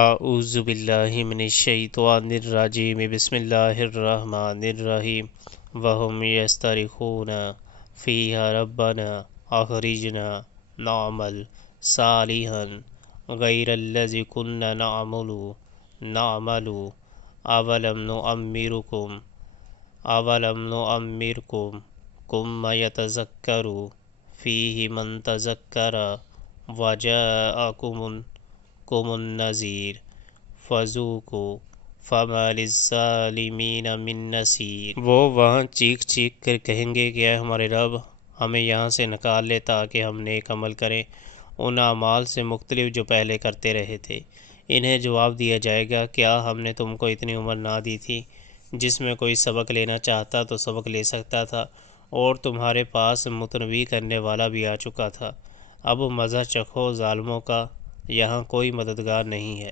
اعوذ باللہ من الشیطان الرجیم بسم اللہ الرحمن الرحیم وهم یسترخون فیہا ربنا اخرجنا نعمل صالحا غیر الذی كنا نعمل اولم نعمرکم ثم یتذکر فیہ من تذکر وجاءکم النذیر فذوقوا فما للظالمین من نصیر۔ وہ وہاں چیخ چیخ کر کہیں گے کہ اے ہمارے رب، ہمیں یہاں سے نکال لے تاکہ ہم نیک عمل کریں ان اعمال سے مختلف جو پہلے کرتے رہے تھے۔ انہیں جواب دیا جائے گا، کیا ہم نے تم کو اتنی عمر نہ دی تھی جس میں کوئی سبق لینا چاہتا تو سبق لے سکتا تھا، اور تمہارے پاس متنبی کرنے والا بھی آ چکا تھا۔ اب مزہ چکھو ظالموں کا، یہاں کوئی مددگار نہیں ہے۔